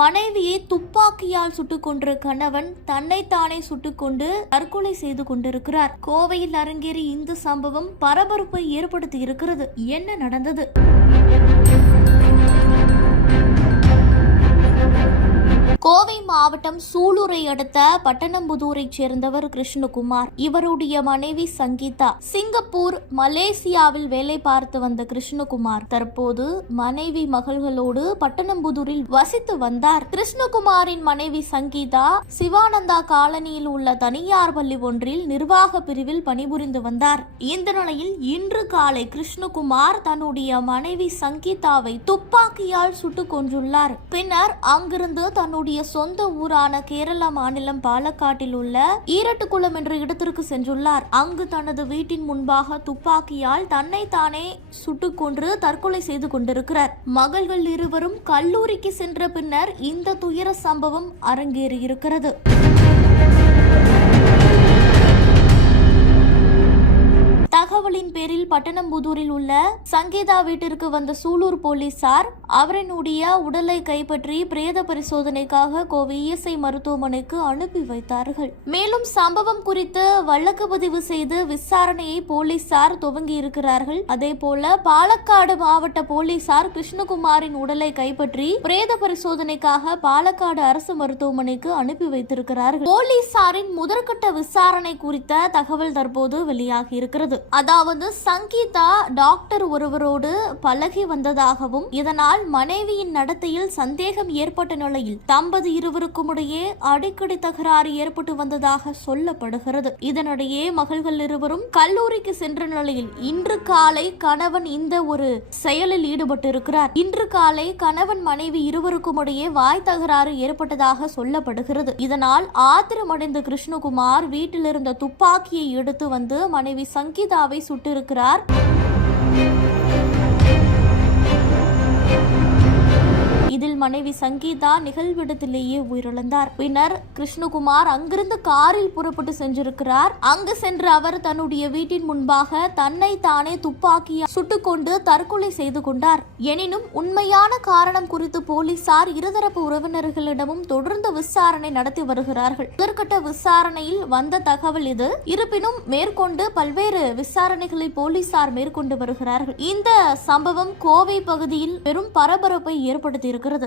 மனைவியை துப்பாக்கியால் சுட்டுக் கொன்ற கணவன் தன்னைத்தானே சுட்டுக்கொண்டு தற்கொலை செய்து கொண்டிருக்கிறார். கோவையில் அரங்கேறி இந்த சம்பவம் பரபரப்பை ஏற்படுத்தி இருக்கிறது. என்ன நடந்தது? கோவை மாவட்டம் சூலூரை அடுத்த பட்டணம்புதூரை சேர்ந்தவர் கிருஷ்ணகுமார். இவருடைய மனைவி சங்கீதா. சிங்கப்பூர் மலேசியாவில் வேலை பார்த்து வந்த கிருஷ்ணகுமார். தற்போது மனைவி மகள்களோடு பட்டணம்புதூரில் வசித்து வந்தார். கிருஷ்ணகுமாரின் மனைவி சங்கீதா சிவானந்தா காலனியில் உள்ள தனியார் பள்ளி ஒன்றில் நிர்வாக பிரிவில் பணிபுரிந்து வந்தார். இந்த நிலையில் இன்று காலை கிருஷ்ணகுமார் தன்னுடைய மனைவி சங்கீதாவை துப்பாக்கியால் சுட்டுக் கொன்றுள்ளார். பின்னர் அங்கிருந்து தன்னுடைய சொந்த ஊரான கேரளா மாநிலம் பாலக்காட்டில் உள்ள ஈரட்டுக்குளம் என்ற இடத்திற்கு சென்றுள்ளார். அங்கு தனது வீட்டின் முன்பாக துப்பாக்கியால் தன்னை தானே சுட்டுக் கொன்று தற்கொலை செய்து கொண்டிருக்கிறார். மகள்கள் இருவரும் கல்லூரிக்கு சென்ற பின்னர் இந்த துயர சம்பவம் அரங்கேறியிருக்கிறது. தகவலின் பேரில் பட்டணம்புதூரில் உள்ள சங்கீதா வீட்டிற்கு வந்த சூலூர் போலீசார் அவரினுடைய உடலை கைப்பற்றி பிரேத பரிசோதனைக்காக கோவை இஎஸ்ஐ மருத்துவமனைக்கு அனுப்பி வைத்தார்கள். மேலும் சம்பவம் குறித்து வழக்கு பதிவு செய்து விசாரணையை போலீசார் துவங்கி இருக்கிறார்கள். அதே போல பாலக்காடு மாவட்ட போலீசார் கிருஷ்ணகுமாரின் உடலை கைப்பற்றி பிரேத பரிசோதனைக்காக பாலக்காடு அரசு மருத்துவமனைக்கு அனுப்பி வைத்திருக்கிறார்கள். போலீசாரின் முதற்கட்ட விசாரணை குறித்த தகவல் தற்போது வெளியாகி இருக்கிறது. அதாவது சங்கீதா டாக்டர் ஒருவரோடு பழகி வந்ததாகவும் இதனால் மனைவியின் நடத்தையில் சந்தேகம் ஏற்பட்ட நிலையில் தம்பதி இருவருக்கும் இடையே அடிக்கடி தகராறு ஏற்பட்டு வந்ததாக சொல்லப்படுகிறது. இதனிடையே மகள்கள் இருவரும் கல்லூரிக்கு சென்ற நிலையில் இன்று காலை கணவன் இந்த ஒரு செயலில் ஈடுபட்டிருக்கிறார். இன்று காலை கணவன் மனைவி இருவருக்கும் இடையே வாய் தகராறு ஏற்பட்டதாக சொல்லப்படுகிறது. இதனால் ஆத்திரமடைந்த கிருஷ்ணகுமார் வீட்டில் இருந்த துப்பாக்கியை எடுத்து வந்து மனைவி சங்கீதாவை சுட்டிருக்கிறார் மனைவி சங்கீதா நிகழ்விடத்திலேயே உயிரிழந்தார். பின்னர் கிருஷ்ணகுமார் அங்கிருந்து காரில் புறப்பட்டு சென்றிருக்கிறார். அங்கு சென்ற அவர் தன்னுடைய வீட்டின் முன்பாக தன்னை தானே துப்பாக்கியால் சுட்டுக்கொண்டு தற்கொலை செய்து கொண்டார். எனினும் உண்மையான காரணம் குறித்து போலீசார் இருதரப்பு உறவினர்களிடமும் தொடர்ந்து விசாரணை நடத்தி வருகிறார்கள். முதற்கட்ட விசாரணையில் வந்த தகவல் இது. இருப்பினும் மேற்கொண்டு பல்வேறு விசாரணைகளை போலீசார் மேற்கொண்டு வருகிறார்கள். இந்த சம்பவம் கோவை பகுதியில் பெரும் பரபரப்பை ஏற்படுத்தியிருக்கிறது.